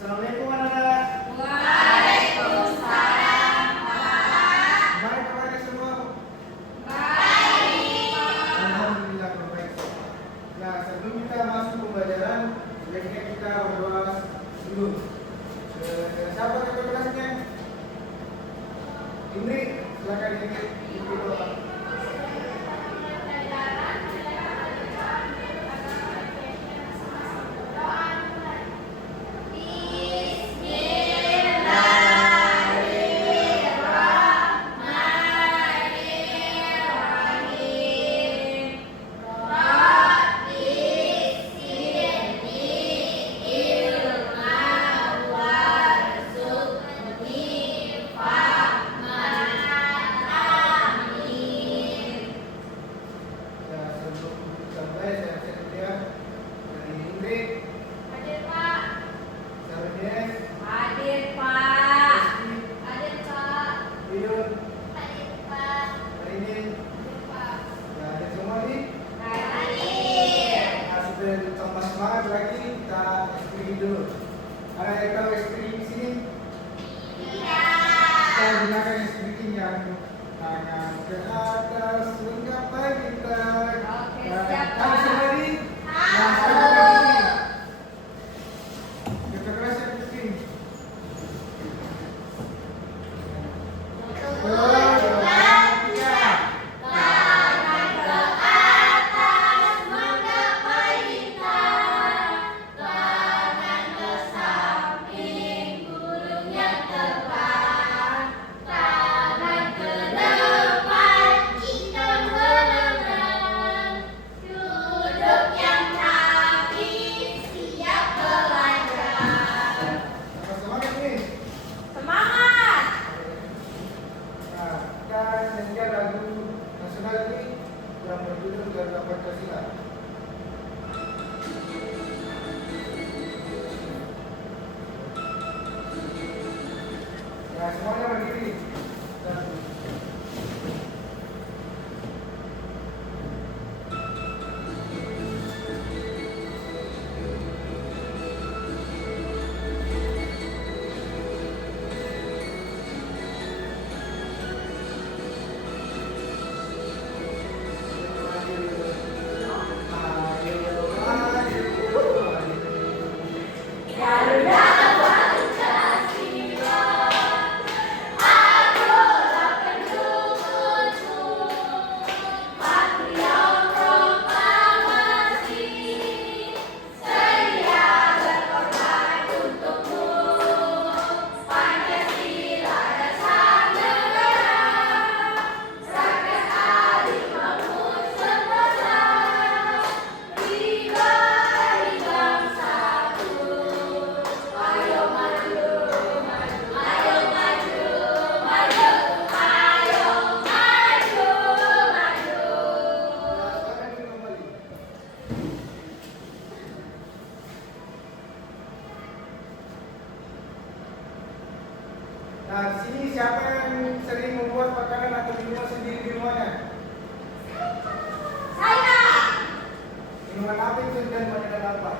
Assalamualaikum anak-anak. Waalaikumsalam, Pak. Gimana kabarnya semua? Baik. Alhamdulillah baik. Nah, sebelum kita masuk pembelajaran, sebaiknya kita berdoa dulu. Siapa kakak kelasnya? Indri, silakan Indri. Indri doa. Semuanya berdiri. Nah, di sini siapa yang sering membuat makanan atau minuman sendiri di rumahnya? Saya. Minuman apa itu dan makanan apa?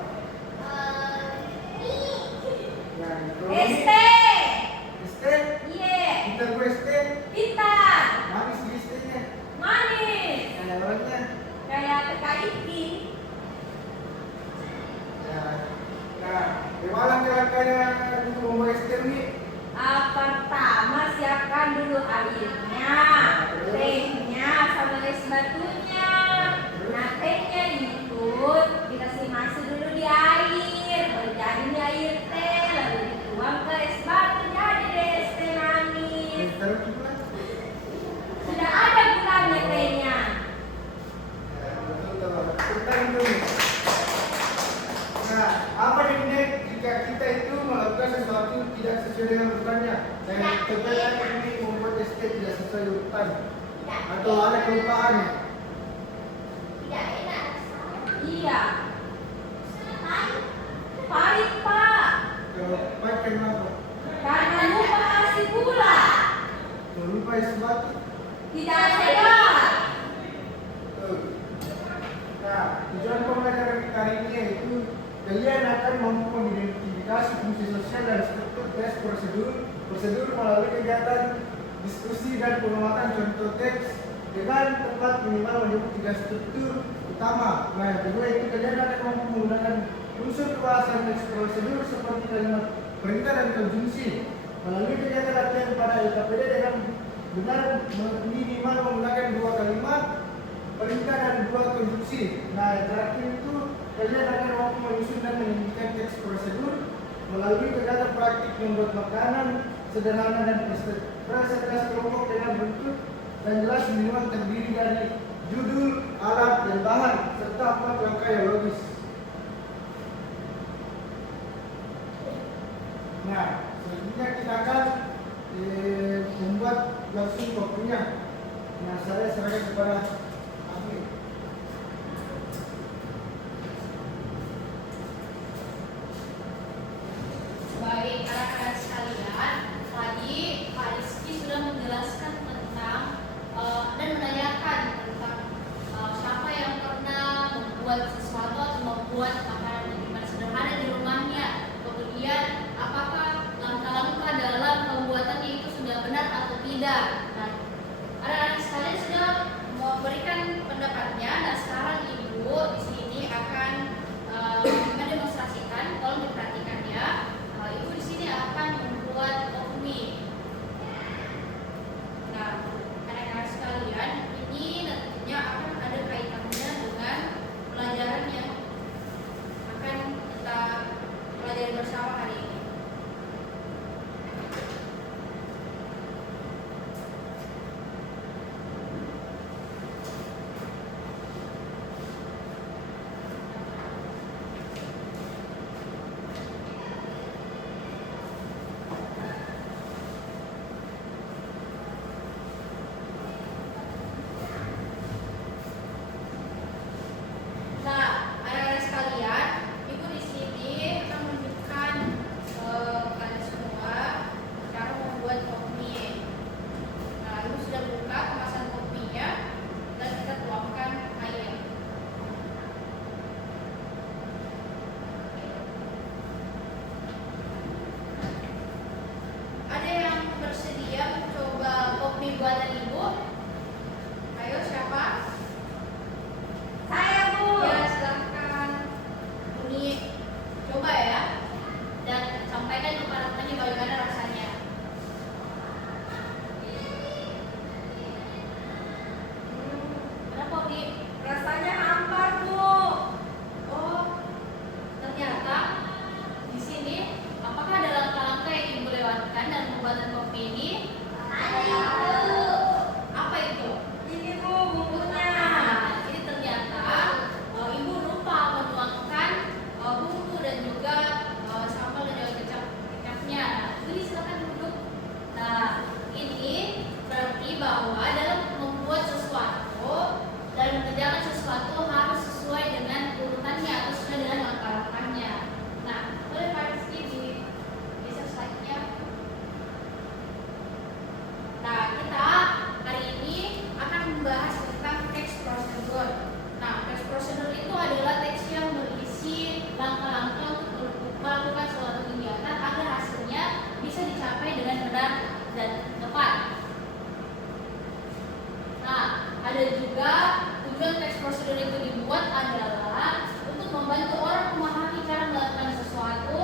Yang itu. ST. ST? Iya. Pintar gue ST. Pintar. Manis di ST-nya. Manis. Kayak orangnya. Kayak TKI. Ya. Nah, gimana kira-kira untuk membuat ST ini? Pertama siapkan dulu airnya, tehnya sama es batunya. Nah, tehnya itu dikasih masuk dulu di air, baru jadi nih air teh, lalu dituang ke es batu, jadi deh es teh manis. Sudah ada gulanya tehnya. Nah, apa jadinya jika kita itu melakukan sesuatu tidak sesuai dengan urutannya? Dan contohnya ini membuat ST tidak sesuai urutan atau ada kelupaan. Tidak enak. Iya. Pahit, Pak. Kelupaan kenapa? Karena lupa kasih gula. Lupa es batu. Tidak sehat. Nah, tujuan pembelajaran kita hari ini yaitu kalian akan mampu mengidentifikasi fungsi sosial dan struktur tes prosedur melalui kegiatan diskusi dan penguatan contoh teks dengan tempat minimal menyebut 3 struktur utama. Nah, yang kedua itu kalian akan mampu menggunakan unsur kebahasaan teks prosedur seperti kalimat perintah dan konjungsi melalui kegiatan latihan pada LKPD dengan benar minimal menggunakan 2 kalimat perintah dan 2 konjungsi. Nah, yang terakhir itu kalian akan mampu menyusun dan menyanyikan teks prosedur melalui kegiatan praktik membuat makanan sederhana dan presentasi kelompok dengan bentuk dan jelas minimal terdiri dari judul, alat, dan bahan serta 4 langkah yang logis. Nah, selanjutnya kita akan membuat langsung kopinya. Nah, saya serahkan kepada Amir. Baik, anak-anak sekalian, tadi Pak Rizky sudah menjelaskan tentang dan menanyakan tentang siapa yang pernah membuat sesuatu atau membuat makanan yang sederhana di rumahnya. Kemudian, apakah langkah-langkah dalam pembuatannya itu sudah benar atau tidak? Nah, anak-anak sekalian sudah memberikan pendapatnya. Nah, sekarang Ibu di sini akan mendemonstrasikan. Tolong diperhatikan ya. Ibu di sini akan membuat mie. Nah, anak-anak sekalian, ini nantinya akan ada kaitannya dengan pelajaran yang akan kita pelajari bersama hari ini. Nah, anak-anak sekalian, Ibu di sini akan menunjukkan kalian semua cara membuat kopi. Nah, Ibu sudah buka kemasan kopinya dan kita tuangkan air. Ada yang bersedia mencoba kopi buatan Ibu? Ayo, siapa? Saya, Bu. Ya, silahkan Uni coba ya dan sampaikan kepada temannya bagaimana rasanya. Kenapa Uni? Rasanya hambar, Bu. Oh, ternyata di sini apakah ada langkah-langkah yang Ibu lewatkan dalam pembuatan kopi ini? Ada. Apa itu? Ini, Bu, bumbunya. Nah, ini ternyata Ibu lupa menuangkan bumbu dan juga sambal dan juga kecapnya. Nah, jadi silakan duduk. Nah, ini berarti bahwa dalam membuat sesuatu dan mengerjakan sesuatu harus sesuai dengan urutannya atau sesuai dengan langkah-langkahnya. Nah, boleh Pak Rizky bisa slide-nya. Nah, kita hari ini akan membahas tentang teks prosedur. Nah, teks prosedur itu adalah teks yang berisi langkah-langkah untuk melakukan suatu kegiatan agar hasilnya bisa dicapai dengan benar dan tepat. Nah, ada juga tujuan teks prosedur itu dibuat adalah untuk membantu orang memahami cara melakukan sesuatu,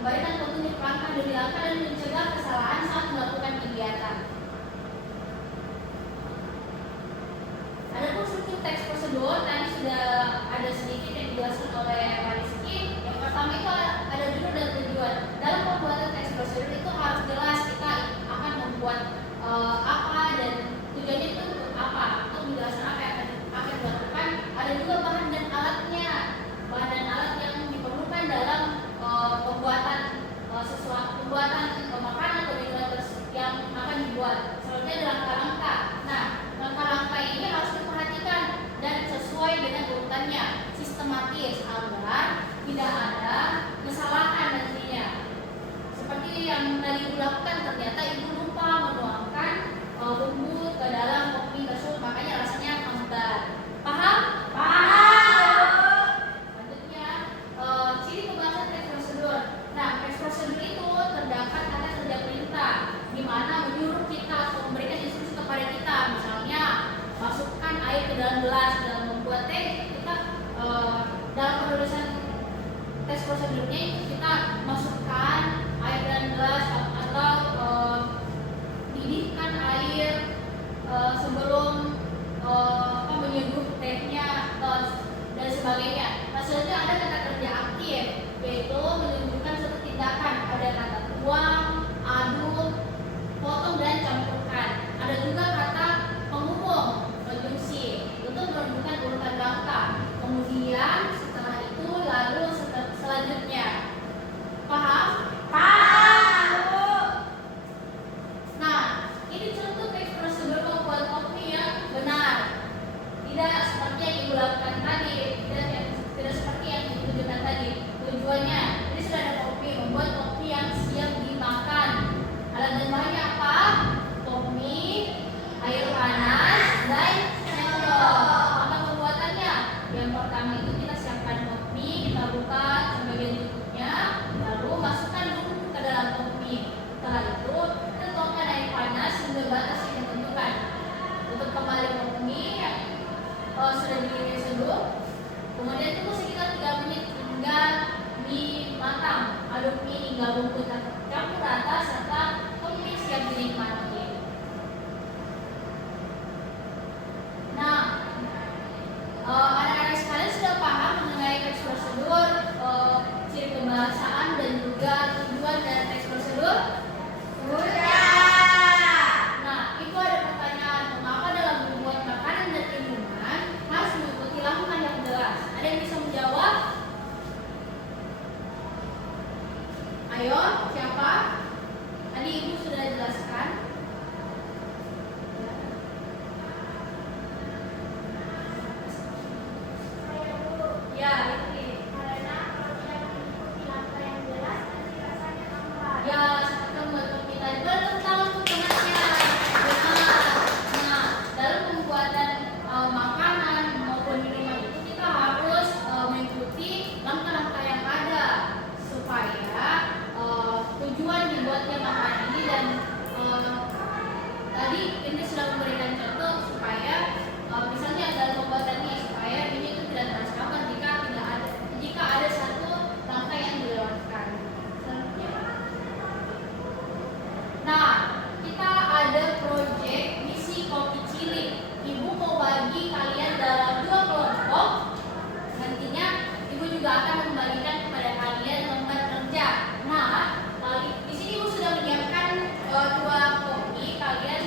memberikan petunjuk langkah demi langkah dan mencegah kesalahan saat melakukan kegiatan. Adapun struktur teks prosedur tadi sudah ada sedikit yang dijelaskan oleh Pak Rizky. Yang pertama itu ada judul dan tujuan. Dalam pembuatan teks prosedur itu harus jelas kita akan membuat apa dan tujuannya itu untuk apa, untuk menjelaskan apa yang akan dilakukan. Ada juga bahan dan alatnya, bahan dan alat yang diperlukan dalam pembuatan sesuatu, pembuatan makanan atau minuman yang hingga rumput campur rata serta pemilih siap dinikmati. Nah, anak-anak sekalian sudah paham mengenai teks prosedur, ciri kebahasaan dan juga tujuan dari teks prosedur? Sudah. Nah, itu ada pertanyaan, mengapa dalam membuat makanan dan minuman harus mengikuti lamunan yang jelas? Ada yang bisa menjawab? Ayo, siapa? Tadi Ibu sudah jelaskan. Ya, ini. Ya, seperti membuat kopi tadi. Betul tuh temannya. Benar. Nah, dalam pembuatan makanan maupun minuman itu kita harus mengikuti langkah-langkah yang ada supaya tujuan dibuatnya makanan ini dan tadi ini sudah memberikan contoh supaya misalnya dalam pembuatan ini supaya ini itu tidak terasa jika ada satu langkah yang dilewatkan. Selanjutnya. Nah, kita ada proyek misi kopi cilik. Ibu mau bagi kalian dalam 2 kelompok. Nantinya Ibu juga akan membagikan kepada kalian lembar kerja. Nah, di sini Ibu sudah menyiapkan 2 kopi. Kalian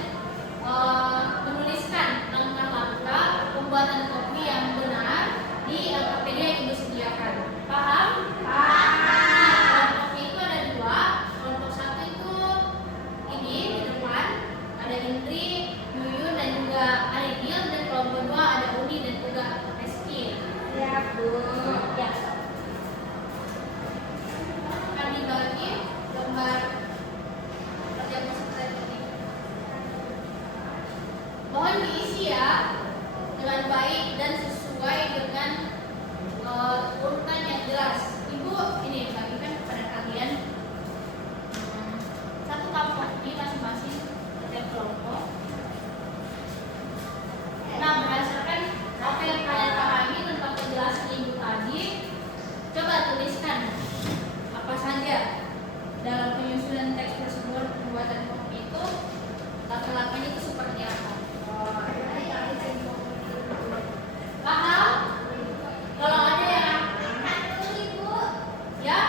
menuliskan langkah-langkah pembuatan kopi yang benar di LKPD yang Ibu sediakan. Paham? Nah, kelompok itu ada 2. Kelompok 1 itu ini di depan ada Indri, Yuyun dan juga Arinil, dan kelompok 2 ada Uni dan juga Reski. Siap, Bu. Ya. Akan dibagi lembar kerja peserta didik. Mohon diisi ya dengan baik dan sesuai dengan urutan yang jelas. Ibu ini bagikan kepada kalian satu kampung ini masing-masing setiap kelompok. Nah, berdasarkan apa yang kalian pahami tentang penjelasan Ibu tadi, coba tuliskan apa saja dalam penyusunan teks prosedur pembuatan kopi itu langkah-langkahnya itu seperti apa. Paham? Kalau ada yang ya,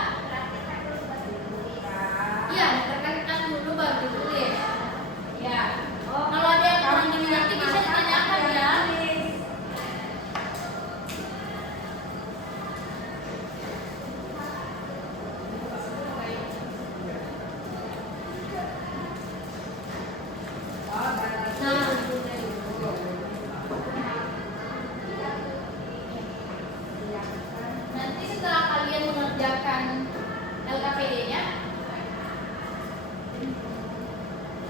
iya, ditekankan dulu baru ditulis. Ya. Kalau ada yang kurang dimengerti bisa ditanyakan ya. Nanti setelah kalian mengerjakan LKPD-nya,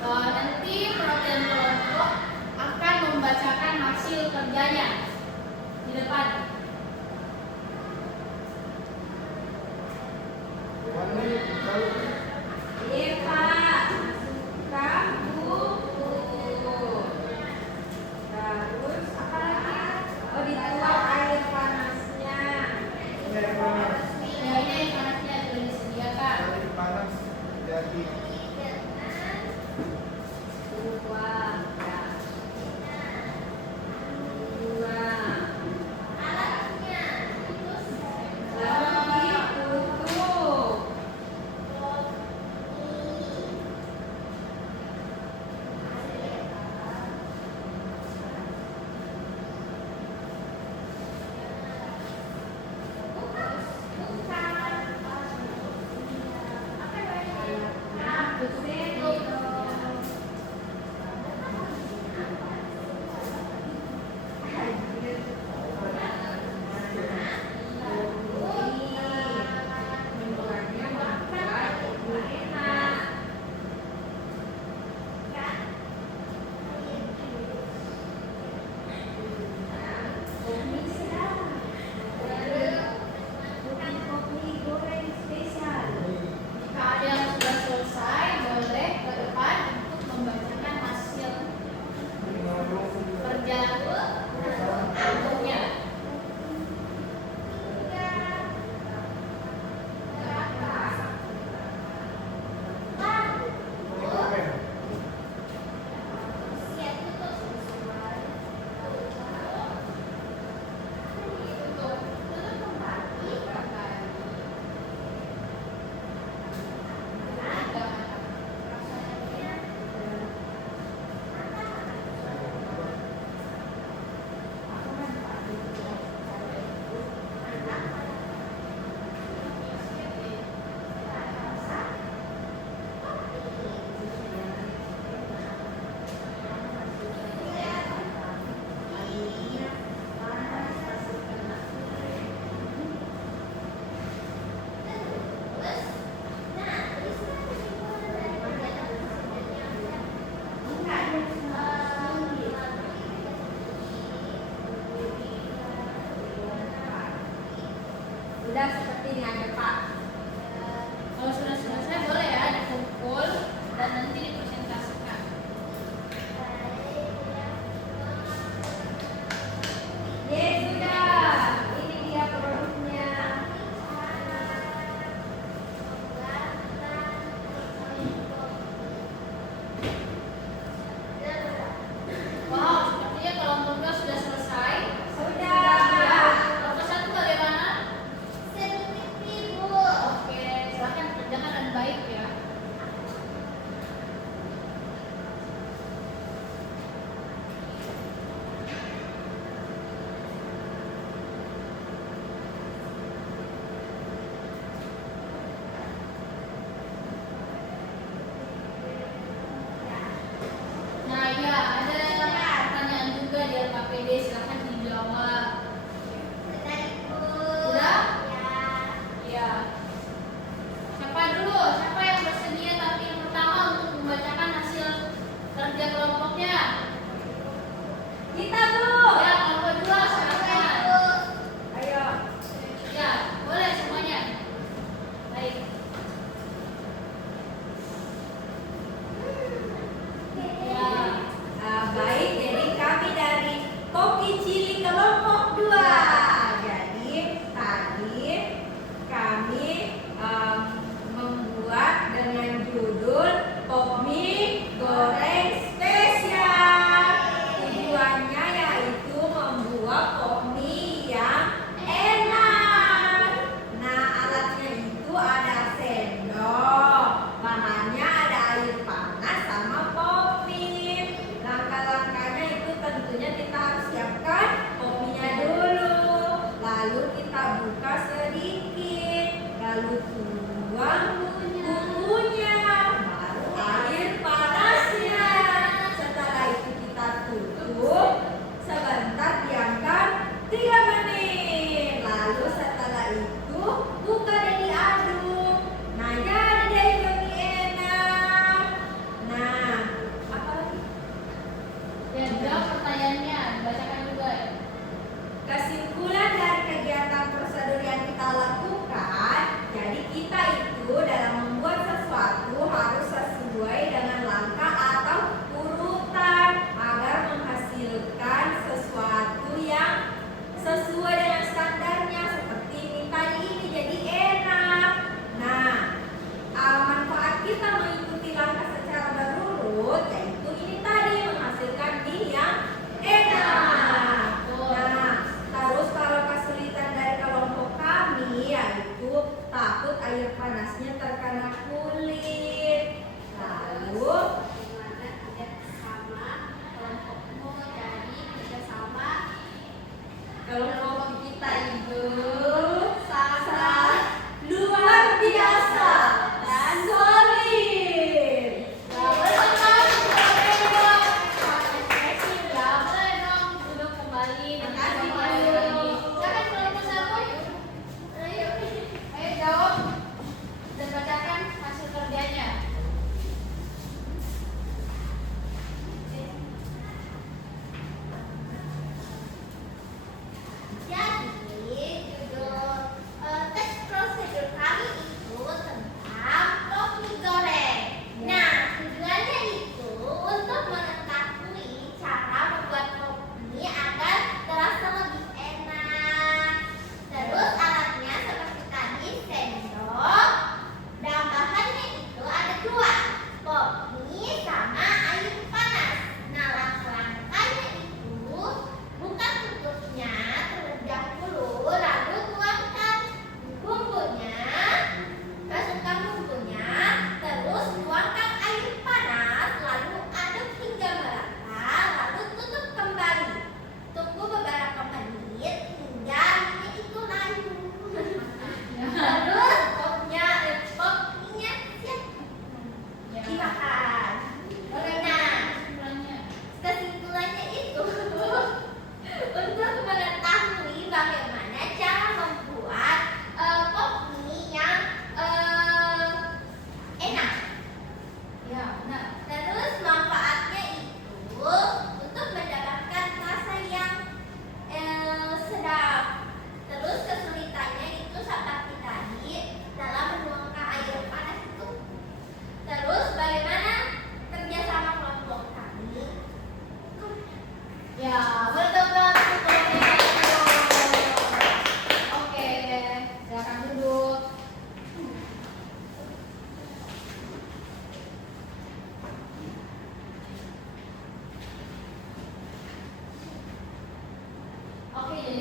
nanti perwakilan kelompok akan membacakan hasil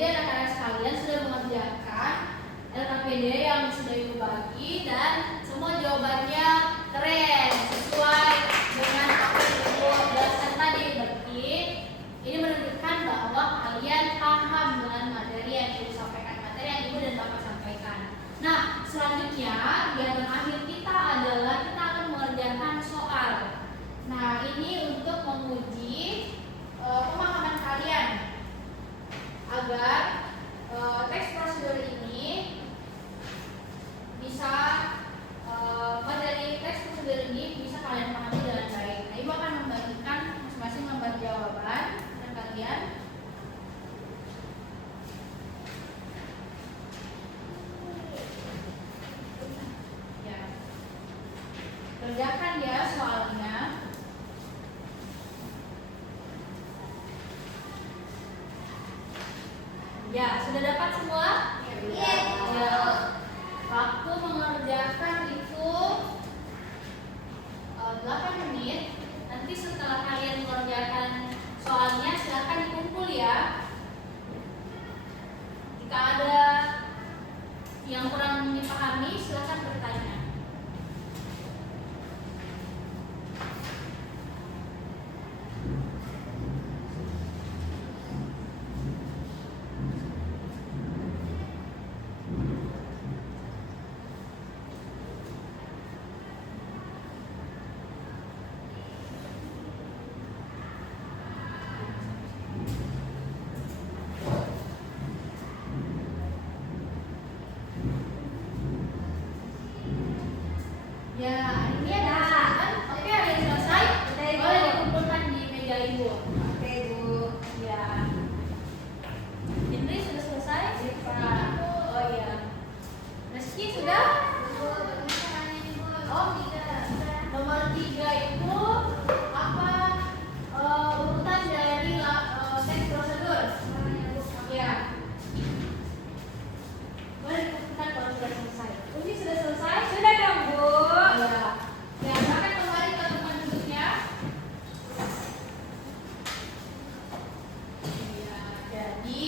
Jadi anak-anak sekalian sudah mengerjakan LKPD yang sudah Ibu bagi dan semua jawabannya keren sesuai dengan apa yang Ibu jelaskan tadi. Berarti ini menunjukkan bahwa kalian paham dengan materi yang Ibu sampaikan, materi yang Ibu dan Bapak sampaikan. Nah, selanjutnya kegiatan akhir kita adalah kita akan mengerjakan soal. Nah, ini untuk menguji pemahaman kalian agar teks prosedur ini bisa materi teks prosedur ini bisa kalian pahami dengan baik. Nah, Ibu akan membagikan masing-masing lembar jawaban dan kalian ya kerjakan ya soalnya. Ya, sudah dapat semua? Iya. Ya. Waktu mengerjakan itu 8 menit. Nanti setelah kalian mengerjakan soalnya silakan dikumpul ya. Jika ada yang kurang dipahami silakan bertanya. Ya, ini ada kesempatan. Oke, ada yang selesai. Boleh dikumpulkan di meja Ibu. Oke, Bu. Ya. Indri sudah selesai? Oh iya. Rizky sudah? Oh, tidak. Nomor 3 itu apa? Urutan dari teks prosedur. Ya. Boleh dikumpulkan kalau sudah selesai. Uji sudah selesai? Sudah dong, Bu. Ya. Ya, silakan kembali ke tempat duduknya. Ya, jadi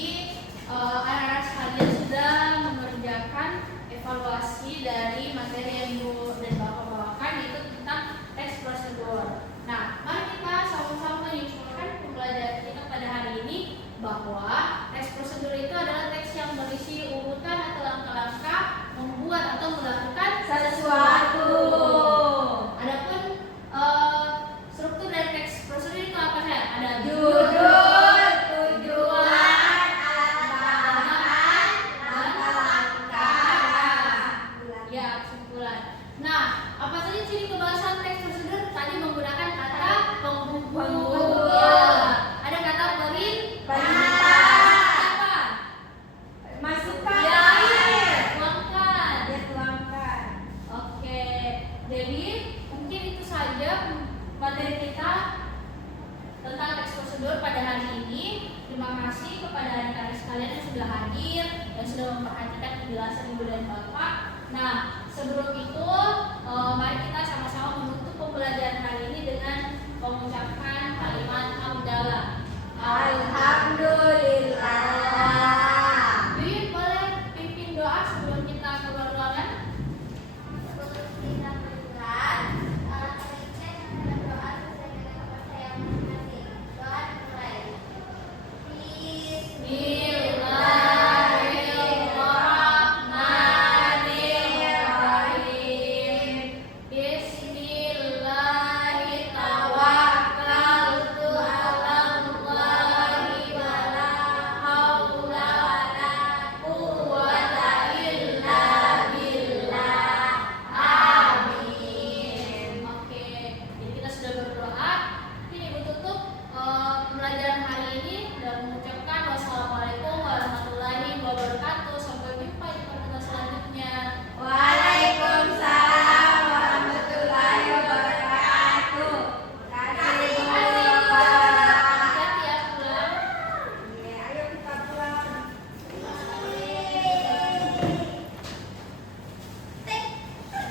anak-anak sekalian sudah mengerjakan evaluasi dari materi yang Ibu dan Bapak bawakan, yaitu tentang teks prosedur. Nah, mari kita sama-sama menyimpulkan pembelajaran kita pada hari ini bahwa teks prosedur itu adalah teks yang berisi urutan atau langkah-langkah membuat atau melakukan Sesuatu. Adapun struktur dari teks prosedur itu apa saja? Ada Judul, tujuan, alat bahan, langkah-langkah. ya, kesimpulan. Nah, apa saja ciri kebahasan teks prosedur? Tadi menggunakan kata penghubung. Ada kata Perintah. apa? Masukkan Ya, air. tuangkan. Ya, tuangkan. Oke, jadi mungkin itu saja materi kita tentang teks prosedur pada hari ini. Terima kasih kepada adik-adik sekalian yang sudah hadir dan sudah memperhatikan penjelasan Ibu dan Bapak. Nah, sebelum itu mari kita